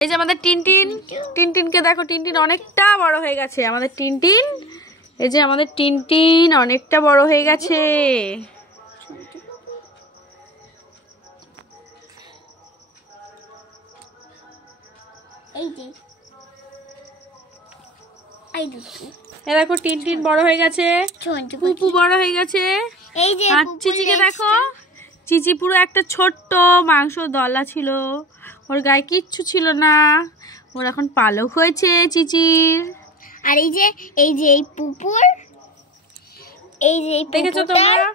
এই যে আমাদের টিনটিন, টিনটিনকে দেখো, টিনটিন অনেকটা বড় হয়ে গেছে আমাদের টিনটিন। এই যে আমাদের টিনটিন অনেকটা বড় হয়ে গেছে। এই যে এই দেখো টিনটিন বড় হয়ে গেছে, পুপু বড় হয়ে গেছে। এই যে আর চিচিকে দেখো, চিচি পুরো একটা ছোট্ট মাংস দলা ছিল, ওর গায়ে কিচ্ছু ছিল না, ওর এখন পালক হয়েছে চিচির। আর এই যে এই পুপুর, এই যে দেখেছো তোমরা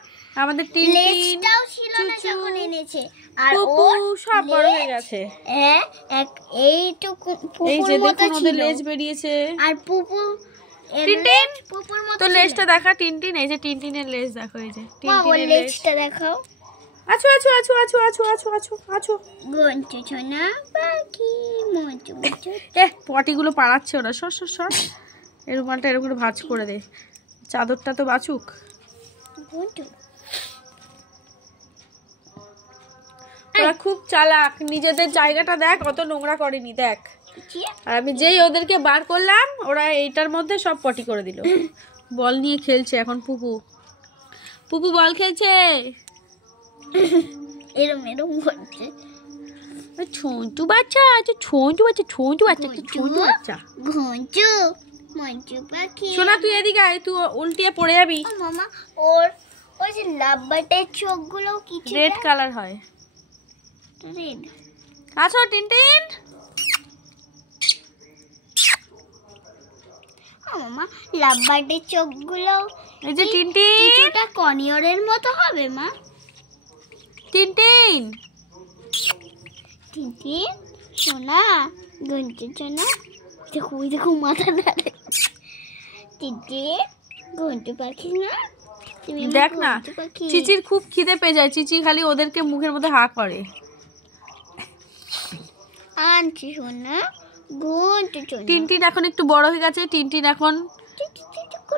আমাদের লেজটাও ছিল না যখন এনেছে, আর পুপু সব বড় হয়ে গেছে। হ্যাঁ, এইটুকু এই যে পুপুর মতো দেখুন ওদের ছিল, লেজ বেরিয়েছে। আর পুপু টিনটিন পুপুর মতো তো লেজটা দেখা টিনটিন, এই যে টিনটিনের লেজ দেখো, এই যে টিনটিনের লেজটা দেখাও। আছো আছো আছো আছো আছো আছো আছো আছো গন্টু ছোনা পাখি মোচু মোচু। পটিগুলো পাড়াচ্ছে ওরা, সর সর সর। এই রুমালটা এরকম করে ভাঁজ করে দে, চাদরটা তো বাঁচুক। ওরা খুব চালাক, নিজেদের জায়গাটা দেখ, অত নোংরা করেনি দেখ। আর আমি যেই ওদেরকে বার করলাম, ওরা এইটার মধ্যে সব পটি করে দিল। বল নিয়ে খেলছে এখন পুপু, পুপু বল খেলছে। এরম এরম করছে। ছোটু বাচ্চা, ছোটু বাচ্চা, ছোটু বাচ্চা, ছোটু বাচ্চা। ঘঞ্চু মঞ্চু পাখি। সোনা তুই এদিকে আয়, তুই উল্টিয়ে পড়ে যাবি। মামা ওর ওই যে লাভবাটের চোখগুলো কিছু রেড কালার হয়। রেড। আছো টিনটিন। মামা লাভবাটের চোখগুলো এই যে টিনটিন, কিছুটা কনিয়রের মতো হবে মা। টিনটিন টিনটিন সোনা গঞ্জু সোনা, দেখো ওই দেখো মাথা নাড়ে। টিনটিন গঞ্জু পাখি না, তুমি দেখ না, চিচির খুব খিদে পেয়ে যায়, চিচি খালি ওদেরকে মুখের মধ্যে হা করে। আনছি সোনা গঞ্জু সোনা। টিনটিন এখন একটু বড় হয়ে গেছে, টিনটিন এখন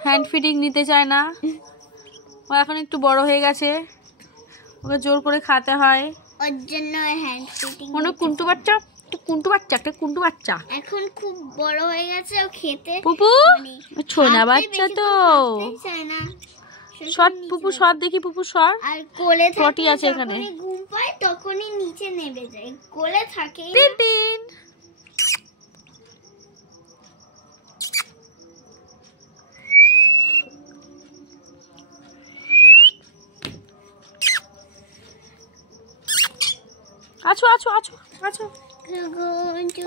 হ্যান্ড ফিডিং নিতে চায় না, ও এখন একটু বড় হয়ে গেছে, ওকে জোর করে খাতে হয়। ওর জন্য হ্যান্ড ফিডিং। কোনো কুন্টু বাচ্চা, কুন্টু বাচ্চা, একটা কুন্টু বাচ্চা এখন খুব বড় হয়ে গেছে, ও খেতে পুপু ছোনা বাচ্চা তো। চায় না। সর পুপু সর, দেখি পুপু সর। আর কোলে পটি থাকে আছে এখানে। যখনই ঘুম পায় তখনই নিচে নেমে যায়, কোলে থাকে। টিনটিন আছো আছো আছো আছো।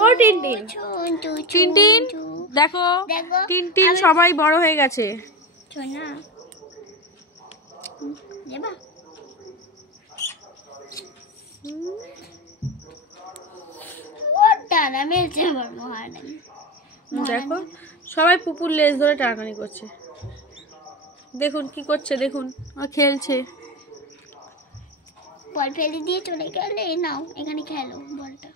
ও টিনটিন, টিনটিন দেখো, টিনটিন সবাই বড় হয়ে গেছে। সোনা দেবা ও টানা মেলছে আমার মহারানী। দেখো সবাই পুপুর লেজ ধরে টানাটানি করছে, দেখুন কি করছে, দেখুন ও খেলছে। বল ফেলে দিয়ে চলে গেলে, নাও এখানে খেলো বলটা।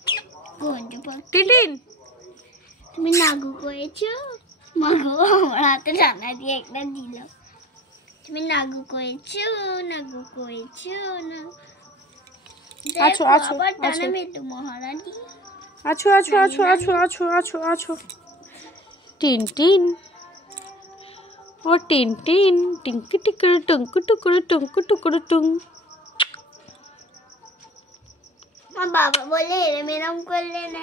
টিনটিন তুমি নাগু করেছো, মাগো আমার হাতে রান্না দিয়ে একটা দিল। তুমি নাগু করেছো, নাগু করেছো না। আছো আছো আবার টানা মেটু মহারানী। আছো আছো আছো আছো আছো আছো আছো। টিনটিন ও টিনটিন, টিঙ্কি টিকর টুঙ্কু টুকুর টুঙ্কু টুকুর টুং। বাবা বলে এরম এরম করলে না।